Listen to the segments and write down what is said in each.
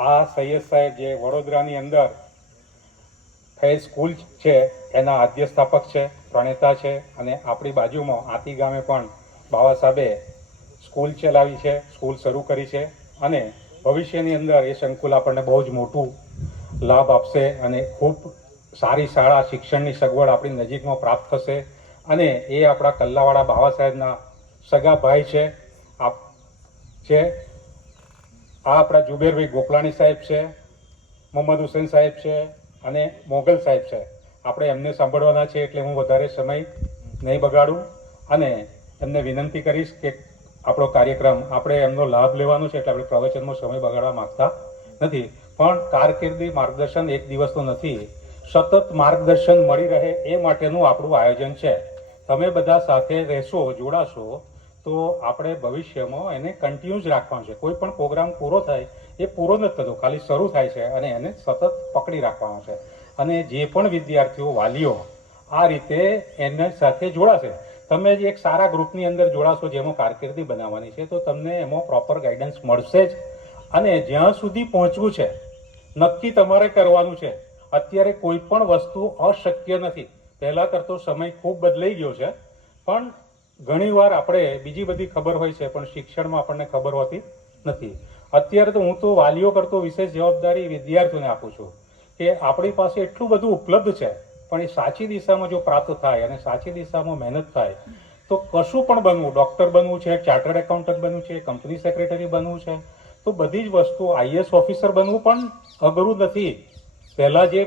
આ સૈયદ સાહેબ જે વડોદરાની અંદર ફૈઝ સ્કૂલ છે એના આદ્ય સ્થાપક છે, પ્રણેતા છે અને આપણી બાજુમાં આતી ગામે પણ બાબા સાહેબે સ્કૂલ ચલાવી છે, સ્કૂલ શરૂ કરી છે અને ભવિષ્યની અંદર એ સંકુલ આપણને બહુ જ મોટું લાભ આપશે અને ખૂબ સારી શાળા શિક્ષણની સગવડ આપણી નજીકમાં પ્રાપ્ત થશે અને એ આપણા કલ્લાવાળા બાબા સાહેબના સગા ભાઈ છે. આ આપણા જુબેરભાઈ ગોપલાણી સાહેબ છે, મોહમ્મદ હુસેન સાહેબ છે અને મોગલ સાહેબ છે. આપણે એમને સાંભળવાના છે એટલે હું વધારે સમય નહીં બગાડું અને એમને વિનંતી કરીશ કે આપણો કાર્યક્રમ આપણે એમનો લાભ લેવાનો છે એટલે આપણે પ્રવચનમાં સમય બગાડવા માંગતા નથી. પણ કારકિર્દી માર્ગદર્શન એક દિવસનું નથી, સતત માર્ગદર્શન મળી રહે એ માટેનું આપણું આયોજન છે. તમે બધા સાથે રહેશો, જોડાશો તો આપણે ભવિષ્યમાં એને કન્ટિન્યુ જ રાખવાનું છે. કોઈ પણ પ્રોગ્રામ પૂરો થાય એ પૂરો નથી થતો, ખાલી શરૂ થાય છે અને એને સતત પકડી રાખવાનો છે. અને જે પણ વિદ્યાર્થીઓ વાલીઓ આ રીતે એના સાથે જોડાશે, તમે જે એક સારા ગ્રુપની અંદર જોડાશો જેમાં કારકિર્દી બનાવવાની છે તો તમને એમાં પ્રોપર ગાઈડન્સ મળશે જ. અને જ્યાં સુધી પહોંચવું છે નક્કી તમારે કરવાનું છે. અત્યારે કોઈ પણ વસ્તુ અશક્ય નથી. પહેલા કરતો સમય ખૂબ બદલાઈ ગયો છે, પણ ઘણીવાર આપણે બીજી બધી ખબર હોય છે પણ શિક્ષણમાં આપણને ખબર હોતી નથી. અત્યારે તો હું તો વાલીઓ કરતો વિશેષ જવાબદારી વિદ્યાર્થીઓને આપું છું કે આપણી પાસે એટલું બધું ઉપલબ્ધ છે, પણ એ સાચી દિશામાં જો પ્રાપ્ત થાય અને સાચી દિશામાં મહેનત થાય તો કશું પણ બનવું, ડૉક્ટર બનવું છે, ચાર્ટર્ડ એકાઉન્ટન્ટ બનવું છે, કંપની સેક્રેટરી બનવું છે, તો બધી જ વસ્તુ આઈએએસ ઓફિસર બનવું પણ અઘરું નથી. પહેલાં જે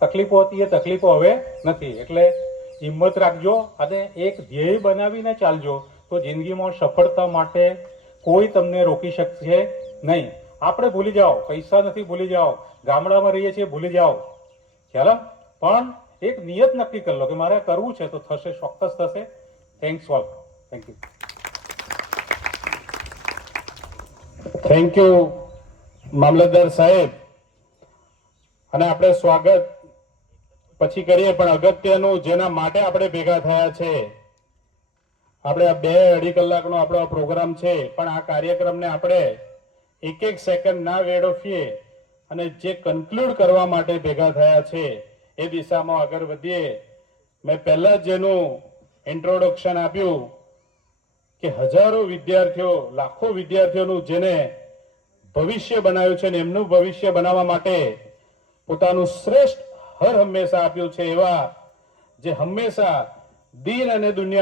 તકલીફો હતી એ તકલીફો હવે નથી. એટલે હિંમત રાખજો અને એક ધ્યેય બનાવીને ચાલજો તો જિંદગીમાં સફળતા માટે કોઈ તમને રોકી શકશે નહીં. આપણે ભૂલી જાઓ, પૈસા નથી ભૂલી જાઓ, ગામડામાં રહીએ છીએ ભૂલી જાઓ, ખ્યાલ. પણ એક નિયત નક્કી કરી લો કે મારે કરવું છે તો થશે, ચોક્કસ થશે. Thanks all. Thank you. Thank you મામલતદાર સાહેબ. અને આપણે સ્વાગત પછી કરીએ, પણ અગત્યનું જેના માટે આપણે ભેગા થયા છે, આપણે આ 2-2.5 કલાકનો આપણો પ્રોગ્રામ છે, પણ આ કાર્યક્રમને આપણે એક સેકન્ડ ના વેડફીએ અને જે કન્ક્લુડ કરવા માટે ભેગા થયા છે એ દિશામાં આગળ વધીએ. મેં પહેલા જ જેનું ઇન્ટ્રોડક્શન આપ્યું કે હજારો વિદ્યાર્થીઓ, લાખો વિદ્યાર્થીઓનું જેને ભવિષ્ય બનાવ્યું છે ને એમનું ભવિષ્ય બનાવવા માટે પોતાનું શ્રેષ્ઠ હર હંમેશા આપ્યું છે, એવા જે હંમેશા દીન અને દુનિયા